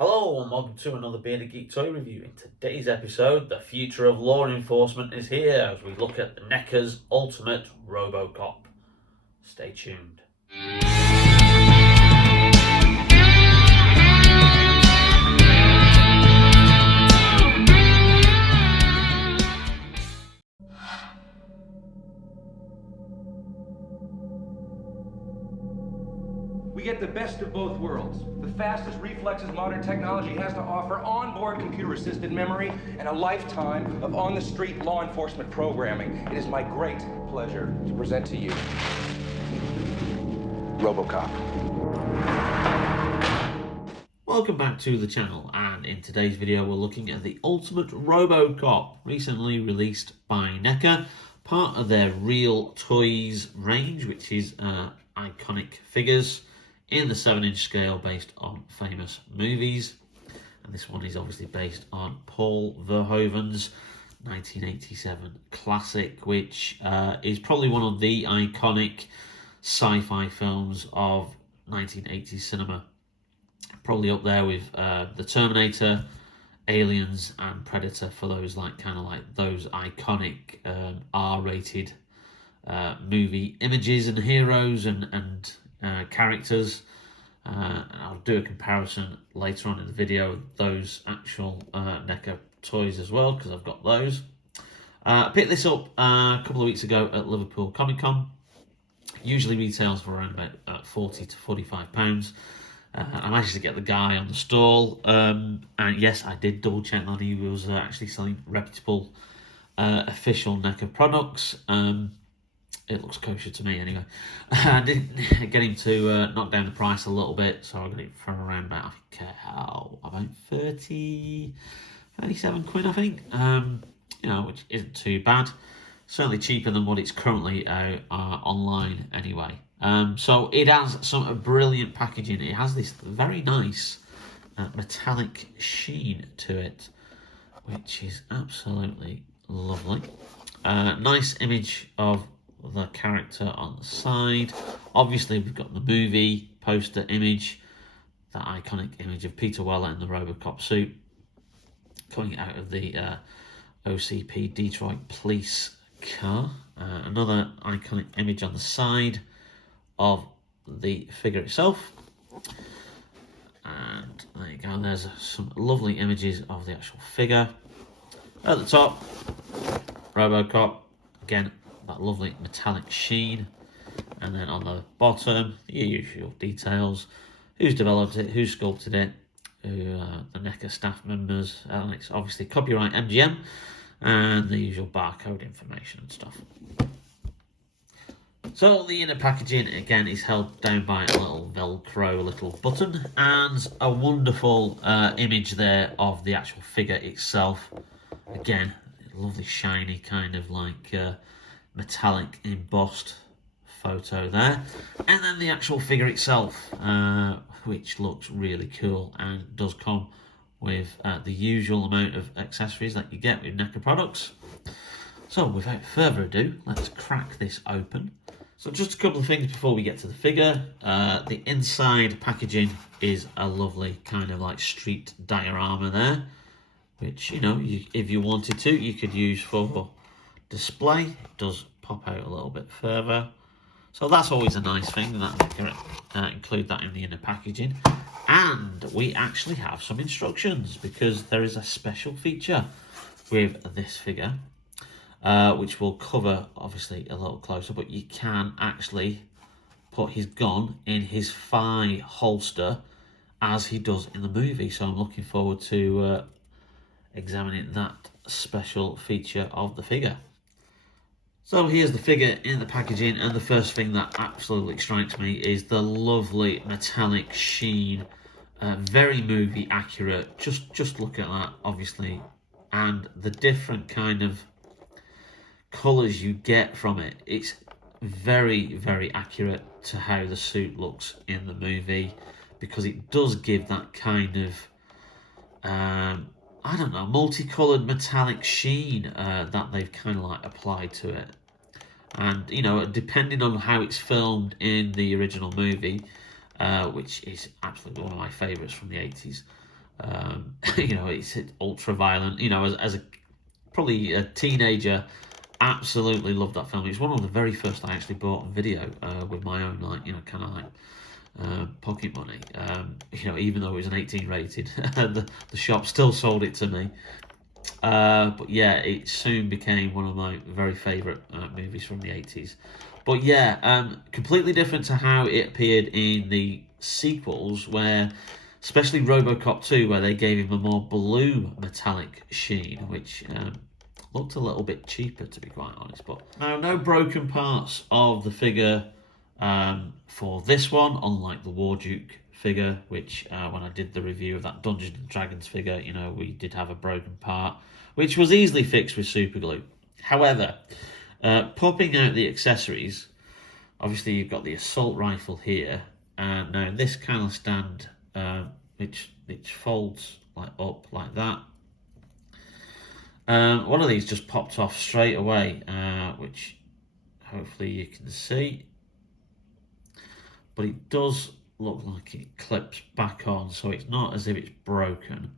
Hello and welcome to another Bearded Geek toy review. In today's episode, the future of law enforcement is here as we look at NECA's Ultimate Robocop. Stay tuned. We get the best of both worlds. The fastest reflexes modern technology has to offer, onboard computer-assisted memory, and a lifetime of on-the-street law enforcement programming. It is my great pleasure to present to you Robocop. Welcome back to the channel, and in today's video we're looking at the Ultimate Robocop, recently released by NECA, part of their Real Toys range, which is iconic figures in the 7-inch scale based on famous movies. And this one is obviously based on Paul Verhoeven's 1987 classic, which is probably one of the iconic sci-fi films of 1980s cinema. Probably up there with The Terminator, Aliens and Predator for those those iconic R-rated movie images and heroes and characters. And I'll do a comparison later on in the video of those actual NECA toys as well, because I've got those. I picked this up a couple of weeks ago at Liverpool Comic Con. Usually retails for around about £40 to £45. I managed to get the guy on the stall, and yes, I did double check that he was actually selling reputable official NECA products. It looks kosher to me anyway. I did get him to knock down the price a little bit, so I got it for around about, about 37 quid, I think. Which isn't too bad. Certainly cheaper than what it's currently out online anyway. So it has some brilliant packaging. It has this very nice metallic sheen to it, which is absolutely lovely. Nice image of the character on the side. Obviously we've got the movie poster image, that iconic image of Peter Weller in the Robocop suit coming out of the OCP Detroit police car. Another iconic image on the side of the figure itself, and there you go, there's some lovely images of the actual figure. At the top, Robocop, again that lovely metallic sheen, and then on the bottom the usual details: who's developed it, who sculpted it, the NECA staff members, and it's obviously copyright MGM, and the usual barcode information and stuff. So the inner packaging again is held down by a little Velcro little button, and a wonderful image there of the actual figure itself. Again, lovely shiny kind of like metallic embossed photo there, and then the actual figure itself, which looks really cool and does come with the usual amount of accessories that you get with NECA products. So without further ado, let's crack this open. So just a couple of things before we get to the figure. The inside packaging is a lovely kind of like street diorama there, which, if you wanted to, you could use for display. It does pop out a little bit further. So that's always a nice thing, that they can include that in the inner packaging. And we actually have some instructions, because there is a special feature with this figure, which we'll cover obviously a little closer, but you can actually put his gun in his thigh holster as he does in the movie. So I'm looking forward to examining that special feature of the figure. So here's the figure in the packaging, and the first thing that absolutely strikes me is the lovely metallic sheen, very movie accurate. Just look at that, obviously, and the different kind of colours you get from it. It's very, very accurate to how the suit looks in the movie, because it does give that kind of multicoloured metallic sheen that they've kind of like applied to it. And depending on how it's filmed in the original movie, which is absolutely one of my favourites from the 80s, You know, it's ultra violent. You know, as a probably a teenager, absolutely loved that film. It's one of the very first I actually bought on video with my own, like, you know, kind of like pocket money. You know, even though it was an 18 rated, the shop still sold it to me. But yeah, it soon became one of my very favourite movies from the 80s. But yeah, completely different to how it appeared in the sequels, where, especially Robocop 2, where they gave him a more blue metallic sheen, which looked a little bit cheaper, to be quite honest. But now, no broken parts of the figure for this one, unlike the War Duke figure, which when I did the review of that Dungeons and Dragons figure, you know, we did have a broken part, which was easily fixed with super glue. However, popping out the accessories, obviously you've got the assault rifle here, and now this kind of stand, which folds like up like that. One of these just popped off straight away, which hopefully you can see. But it does look like it clips back on, so it's not as if it's broken.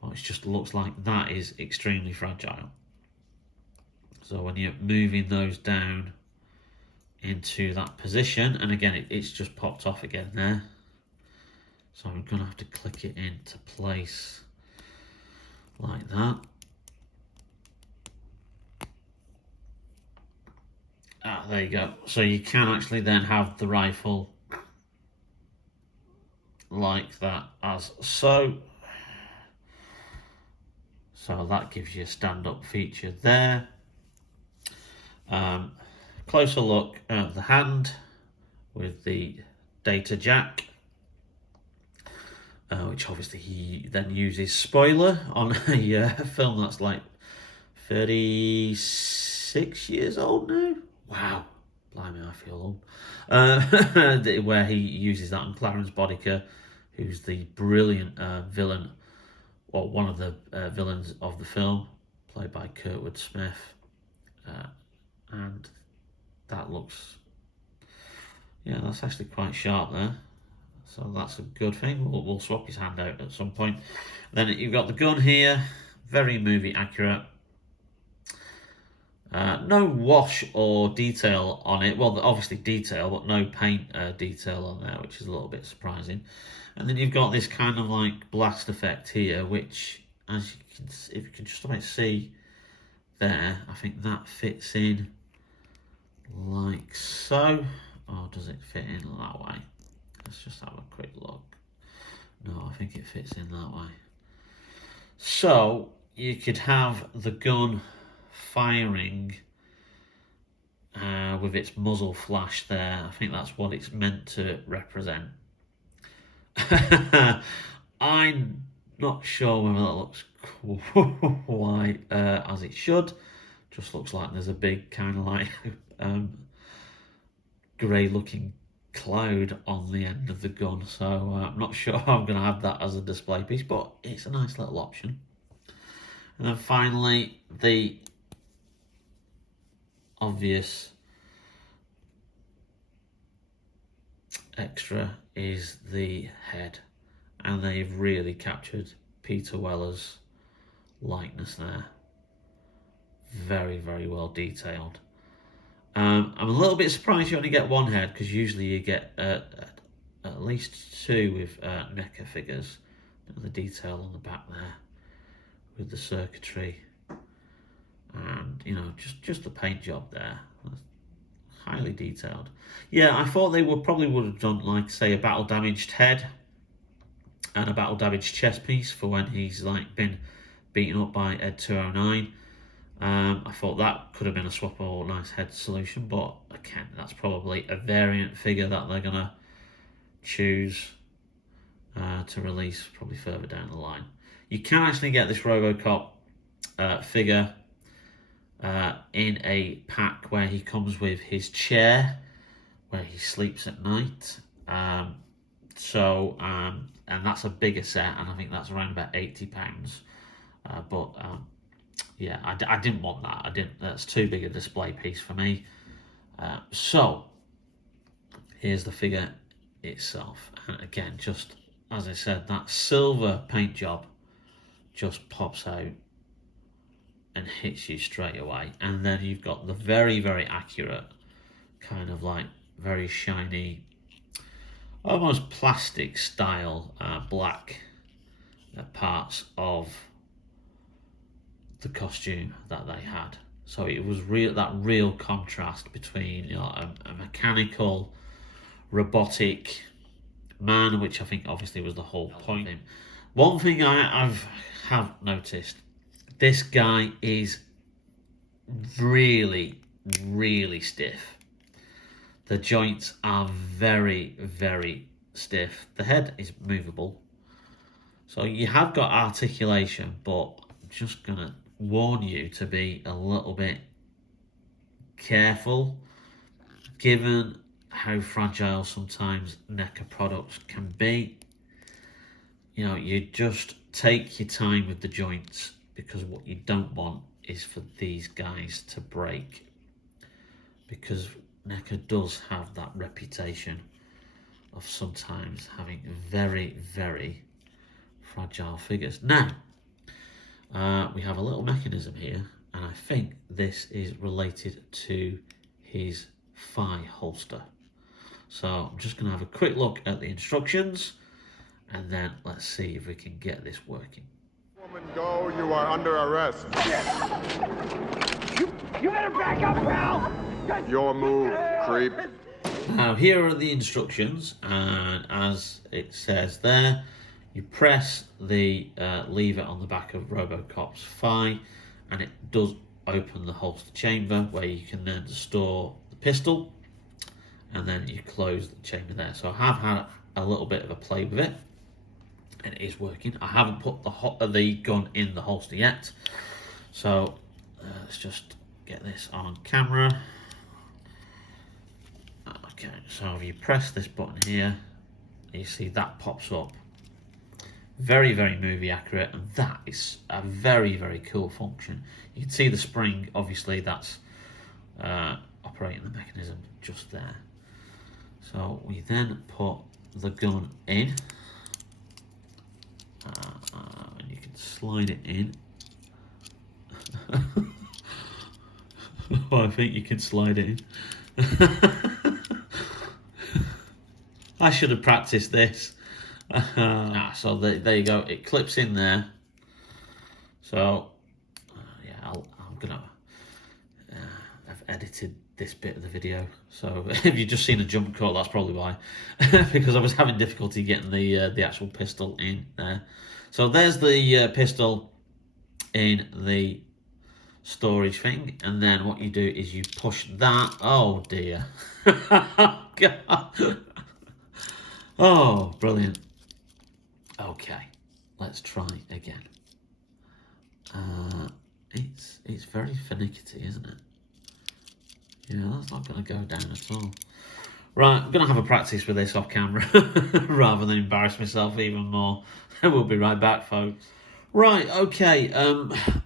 But it just looks like that is extremely fragile. So when you're moving those down into that position, and again, it's just popped off again there. So I'm going to have to click it into place like that. There you go. So you can actually then have the rifle like that as so. So that gives you a stand-up feature there. Closer look at the hand with the data jack, which obviously he then uses spoiler on a film that's like 36 years old now. Wow, blimey, I feel old. Where he uses that on Clarence Boddicker, who's the brilliant villain, or one of the villains of the film, played by Kurtwood Smith. And that looks, yeah, that's actually quite sharp there. So that's a good thing. We'll swap his hand out at some point. Then you've got the gun here, very movie accurate. No wash or detail on it. Well, obviously detail, but no paint detail on there, which is a little bit surprising. And then you've got this kind of like blast effect here, which, as you can, if you can just about see there, I think that fits in like so. Or does it fit in that way? Let's just have a quick look. No, I think it fits in that way. So you could have the gun firing with its muzzle flash there. I think that's what it's meant to represent. I'm not sure whether that looks quite as it should. Just looks like there's a big kind of like grey looking cloud on the end of the gun, so I'm not sure I'm going to have that as a display piece, but it's a nice little option. And then finally, the obvious extra is the head, and they've really captured Peter Weller's likeness there. Very, very well detailed. I'm a little bit surprised you only get one head, because usually you get at least two with NECA figures. The detail on the back there with the circuitry, and you know, just the paint job there. That's highly detailed. Yeah, I thought they probably would have done, like, say, a battle damaged head and a battle damaged chest piece for when he's like been beaten up by Ed 209. I thought that could have been a swappable nice head solution, but again, that's probably a variant figure that they're gonna choose to release probably further down the line. You can actually get this Robocop figure in a pack where he comes with his chair where he sleeps at night. And that's a bigger set, and I think that's around about £80. Yeah, I didn't want that. That's too big a display piece for me. So here's the figure itself, and again, just as I said, that silver paint job just pops out and hits you straight away. And then you've got the very, very accurate, kind of like very shiny, almost plastic style black parts of the costume that they had. So it was that real contrast between, you know, a mechanical, robotic man, which I think obviously was the whole point. One thing have noticed, this guy is really, really stiff. The joints are very, very stiff. The head is movable, so you have got articulation, but I'm just gonna warn you to be a little bit careful, given how fragile sometimes NECA products can be. You know, you just take your time with the joints, because what you don't want is for these guys to break, because NECA does have that reputation of sometimes having very, very fragile figures. Now, we have a little mechanism here, and I think this is related to his thigh holster. So I'm just going to have a quick look at the instructions, and then let's see if we can get this working. Woman, go. You are under arrest. You better back up, pal! Your move, creep. Now here are the instructions, and as it says there, you press the lever on the back of Robocop's thigh, and it does open the holster chamber where you can then store the pistol, and then you close the chamber there. So I have had a little bit of a play with it, and it is working. I haven't put the gun in the holster yet, so let's just get this on camera. Okay, so if you press this button here, you see that pops up. Very, very movie accurate, and that is a very, very cool function. You can see the spring, obviously, that's operating the mechanism just there. So we then put the gun in, and you can slide it in. Oh, I think you can slide it in. I should have practiced this. So there you go. It clips in there. So yeah, I'm gonna. I've edited this bit of the video, so if you've just seen a jump cut, that's probably why, because I was having difficulty getting the actual pistol in there. So there's the pistol in the storage thing, and then what you do is you push that. Oh dear. God. Oh, brilliant. Okay, let's try again. It's very finicky, isn't it? Yeah, that's not going to go down at all. Right, I'm going to have a practice with this off camera rather than embarrass myself even more. We'll be right back, folks. Right, okay,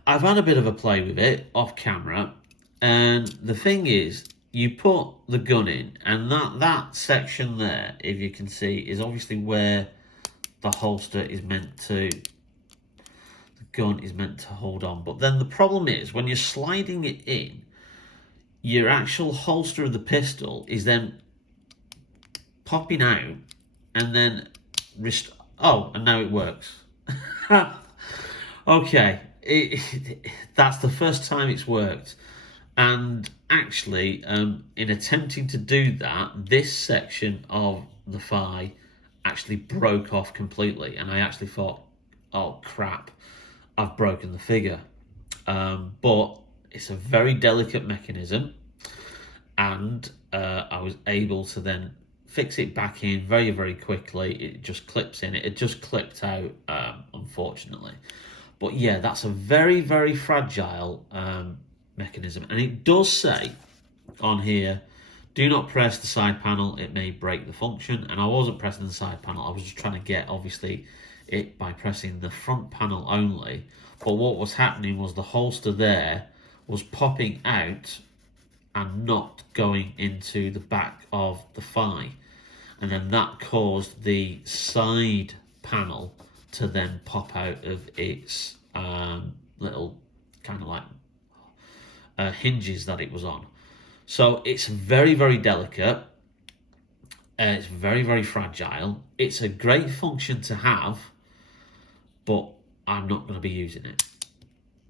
I've had a bit of a play with it off camera, and the thing is, you put the gun in, and that section there, if you can see, is obviously where the holster is meant to, the gun is meant to hold on. But then the problem is, when you're sliding it in, your actual holster of the pistol is then popping out, and then oh, and now it works. Okay, that's the first time it's worked. And actually, in attempting to do that, this section of the thigh actually broke off completely, and I actually thought, oh crap, I've broken the figure. But it's a very delicate mechanism, and I was able to then fix it back in very, very quickly. It just clips in. It just clipped out, unfortunately. But yeah, that's a very, very fragile mechanism, and it does say on here, do not press the side panel, it may break the function. And I wasn't pressing the side panel, I was just trying to get obviously it by pressing the front panel only. But what was happening was the holster there was popping out and not going into the back of the thigh, and then that caused the side panel to then pop out of its little kind of like hinges that it was on. So it's very, very delicate. It's very, very fragile. It's a great function to have, but I'm not going to be using it.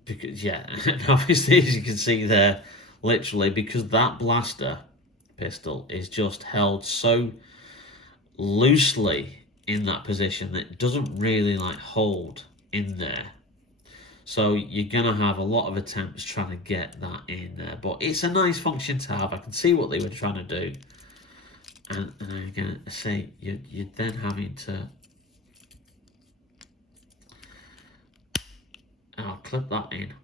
Because, yeah, obviously, as you can see there, literally, because that blaster pistol is just held so loosely in that position that it doesn't really like hold in there. So you're going to have a lot of attempts trying to get that in there. But it's a nice function to have. I can see what they were trying to do. And I'm going to say, you're then having to... I'll clip that in.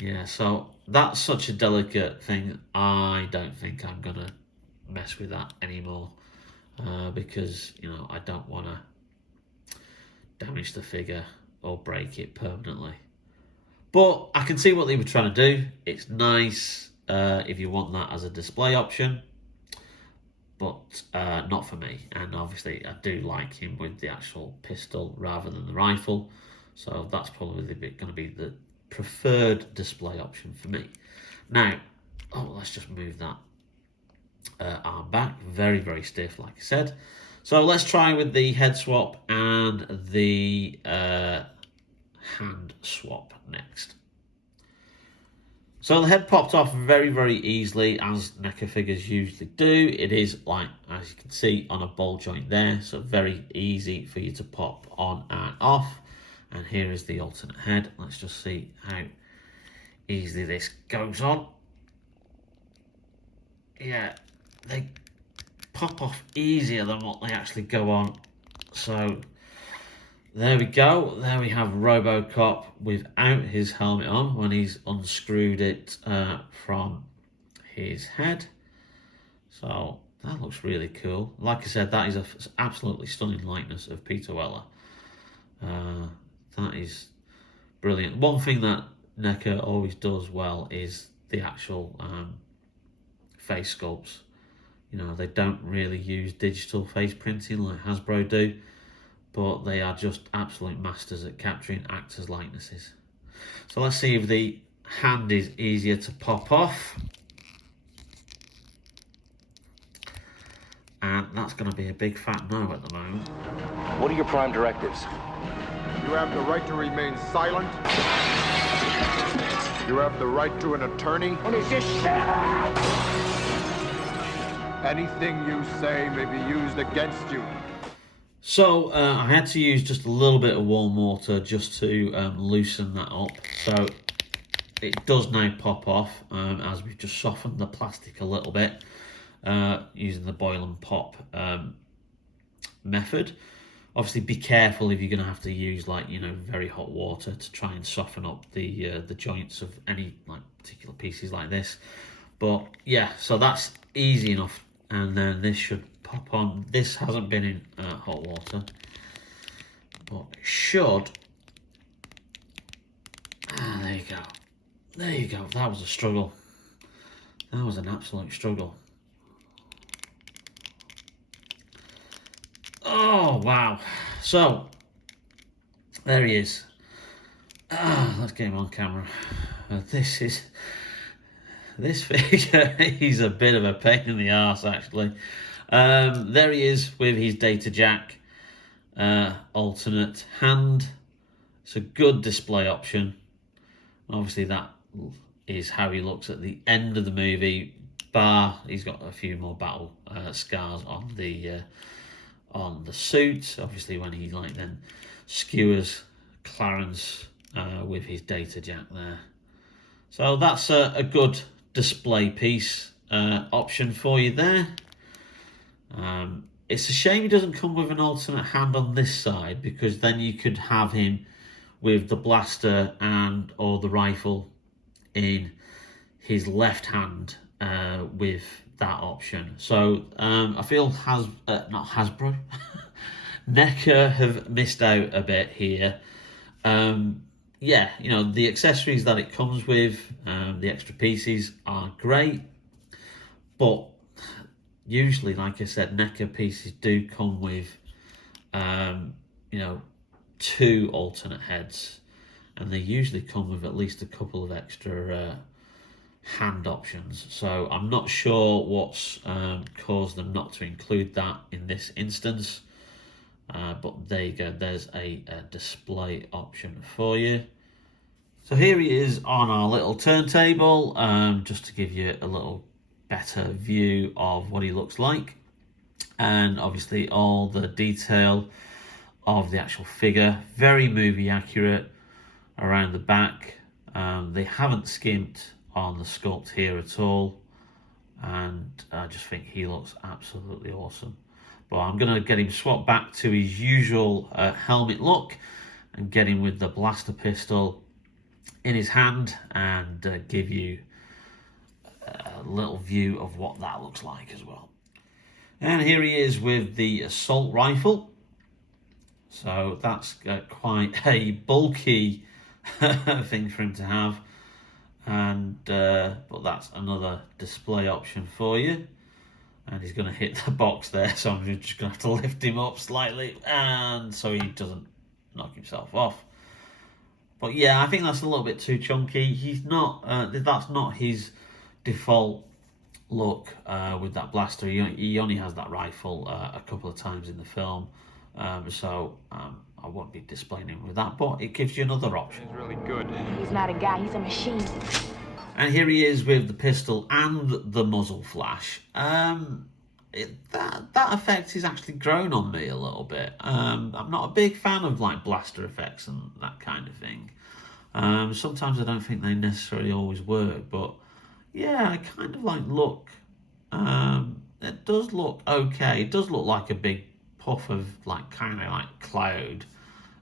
Yeah, so that's such a delicate thing. I don't think I'm going to mess with that anymore. Because, you know, I don't want to damage the figure or break it permanently. But I can see what they were trying to do. It's nice if you want that as a display option, but not for me. And obviously I do like him with the actual pistol rather than the rifle, so that's probably going to be the preferred display option for me. Now, let's just move that arm back. Very, very stiff, like I said. So let's try with the head swap and the hand swap next. So the head popped off very, very easily, as NECA figures usually do. It is, like, as you can see, on a ball joint there, so very easy for you to pop on and off. And here is the alternate head. Let's just see how easily this goes on. Yeah, they pop off easier than what they actually go on. So there we go. There we have Robocop without his helmet on when he's unscrewed it from his head. So that looks really cool. Like I said, that is an absolutely stunning likeness of Peter Weller. That is brilliant. One thing that NECA always does well is the actual face sculpts. You know, they don't really use digital face printing like Hasbro do, but they are just absolute masters at capturing actors' likenesses. So let's see if the hand is easier to pop off. And that's going to be a big fat no at the moment. What are your prime directives? You have the right to remain silent. You have the right to an attorney. What is this shit? Anything you say may be used against you. So I had to use just a little bit of warm water just to loosen that up. So it does now pop off as we've just softened the plastic a little bit using the boil and pop method. Obviously, be careful if you're going to have to use, like, you know, very hot water to try and soften up the joints of any like particular pieces like this. But yeah, so that's easy enough, and then this should pop on. This hasn't been in hot water, but it should. There you go. There you go. That was a struggle. That was an absolute struggle. Oh, wow. So, there he is. Let's get him on camera. This figure, he's a bit of a pain in the arse, actually. There he is with his data jack, alternate hand. It's a good display option. Obviously, that is how he looks at the end of the movie. Bar, he's got a few more battle scars on the suit. Obviously, when he then skewers Clarence with his data jack there. So that's a good display piece option for you there. It's a shame he doesn't come with an alternate hand on this side, because then you could have him with the blaster and or the rifle in his left hand with that option. So I feel not Hasbro, NECA have missed out a bit here. Yeah, you know, the accessories that it comes with, the extra pieces are great, but usually, like I said, NECA pieces do come with you know, 2 alternate heads, and they usually come with at least a couple of extra hand options. So I'm not sure what's caused them not to include that in this instance. But there you go, there's a display option for you. So here he is on our little turntable, just to give you a little better view of what he looks like. And obviously all the detail of the actual figure, very movie accurate around the back. They haven't skimped on the sculpt here at all, and I just think he looks absolutely awesome. But I'm going to get him swapped back to his usual helmet look and get him with the blaster pistol in his hand and give you a little view of what that looks like as well. And here he is with the assault rifle. So that's quite a bulky thing for him to have. And but that's another display option for you. And he's going to hit the box there, so I'm just going to have to lift him up slightly, and so he doesn't knock himself off. But yeah, I think that's a little bit too chunky. He's not. That's not his default look with that blaster. He only has that rifle a couple of times in the film, so I won't be displaying him with that. But it gives you another option. He's really good. He's not a guy, he's a machine. And here he is with the pistol and the muzzle flash. That effect has actually grown on me a little bit. I'm not a big fan of like blaster effects and that kind of thing. Sometimes I don't think they necessarily always work, but yeah, I kind of like look. It does look okay. It does look like a big puff of like kind of like cloud.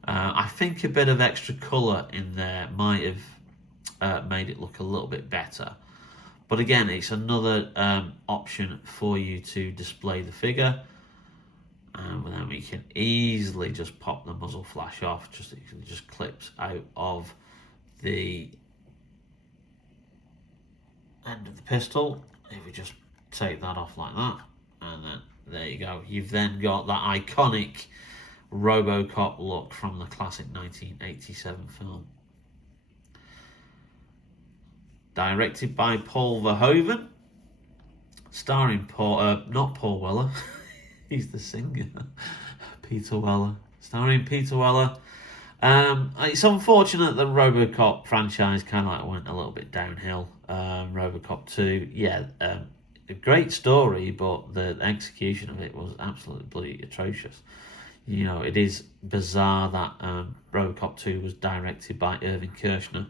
I think a bit of extra colour in there might have made it look a little bit better. But again, it's another option for you to display the figure. And then we can easily just pop the muzzle flash off. It just clips out of the end of the pistol. If we just take that off like that, and then there you go. You've then got that iconic Robocop look from the classic 1987 film. Directed by Paul Verhoeven, starring not Paul Weller, he's the singer, Peter Weller, starring Peter Weller. It's unfortunate the Robocop franchise kind of like went a little bit downhill. Robocop 2, yeah, a great story, but the execution of it was absolutely bloody atrocious. You know, it is bizarre that Robocop 2 was directed by Irving Kershner,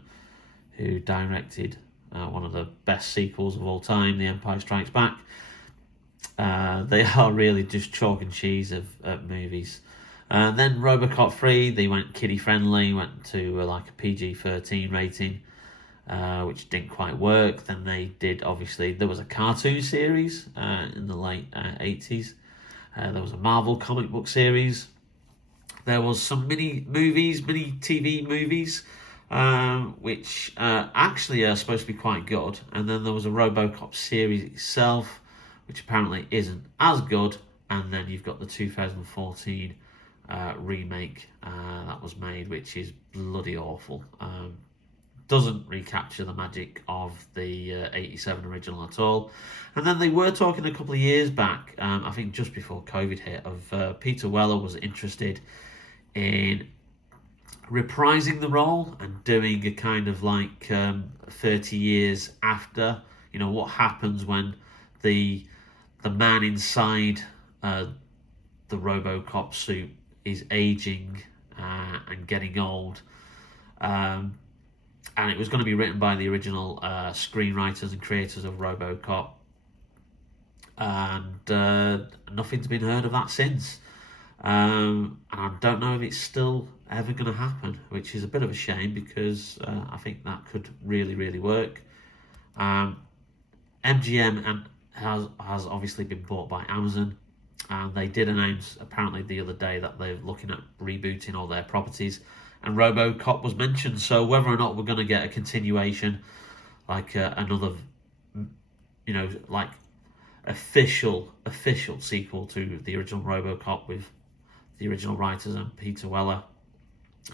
who directed one of the best sequels of all time, The Empire Strikes Back. They are really just chalk and cheese of movies. Then Robocop 3, they went kiddie friendly, went to like a PG-13 rating, which didn't quite work. Then they did, obviously, there was a cartoon series in the late 80s. There was a Marvel comic book series. There was some mini TV movies, which actually are supposed to be quite good. And then there was a Robocop series itself, which apparently isn't as good. And then you've got the 2014 remake that was made, which is bloody awful. Doesn't recapture the magic of the 87 original at all. And then they were talking a couple of years back, I think just before COVID hit, of Peter Weller was interested in reprising the role and doing a kind of like 30 years after, you know, what happens when the man inside the Robocop suit is aging and getting old. And it was going to be written by the original screenwriters and creators of Robocop. And nothing's been heard of that since. And I don't know if it's still ever going to happen, which is a bit of a shame because I think that could really, really work. MGM has obviously been bought by Amazon. And they did announce apparently the other day that they're looking at rebooting all their properties. And Robocop was mentioned, so whether or not we're going to get a continuation, like another, you know, like official sequel to the original Robocop with the original writers and Peter Weller,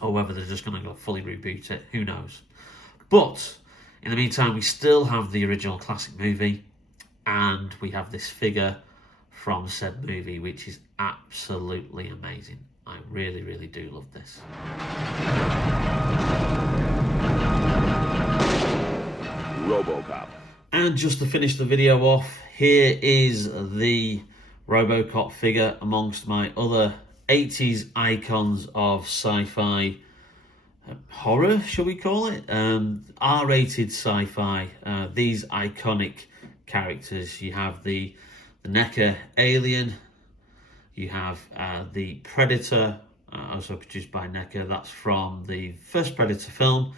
or whether they're just going to fully reboot it, who knows. But in the meantime, we still have the original classic movie, and we have this figure from said movie, which is absolutely amazing. I really, really do love this. Robocop. And just to finish the video off, here is the Robocop figure amongst my other 80s icons of sci-fi horror, shall we call it? R-rated sci-fi. These iconic characters. You have the NECA Alien. You have the Predator, also produced by NECA. That's from the first Predator film.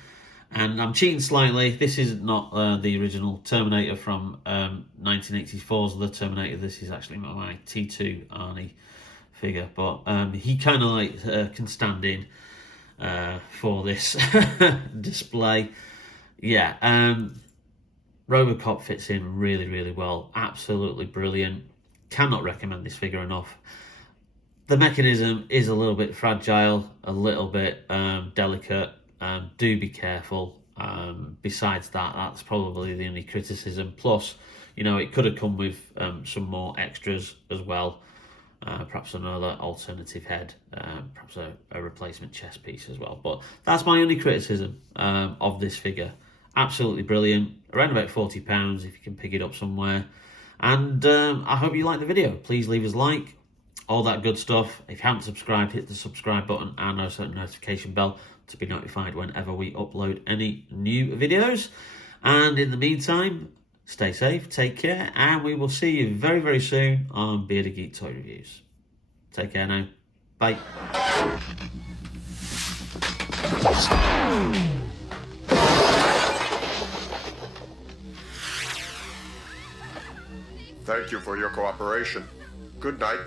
And I'm cheating slightly. This is not the original Terminator from 1984's The Terminator. This is actually my T2 Arnie figure. But he kind of like can stand in for this display. Yeah, Robocop fits in really, really well. Absolutely brilliant. Cannot recommend this figure enough. The mechanism is a little bit fragile, a little bit delicate. Do be careful. Besides that, that's probably the only criticism. Plus, you know, it could have come with some more extras as well. Perhaps another alternative head, perhaps a replacement chest piece as well. But that's my only criticism of this figure. Absolutely brilliant. Around about £40 if you can pick it up somewhere. And I hope you liked the video. Please leave us a like. All that good stuff. If you haven't subscribed, hit the subscribe button and also the notification bell to be notified whenever we upload any new videos. And in the meantime, stay safe, take care, and we will see you very, very soon on Bearded Geek Toy Reviews. Take care now. Bye. Thank you for your cooperation. Good night.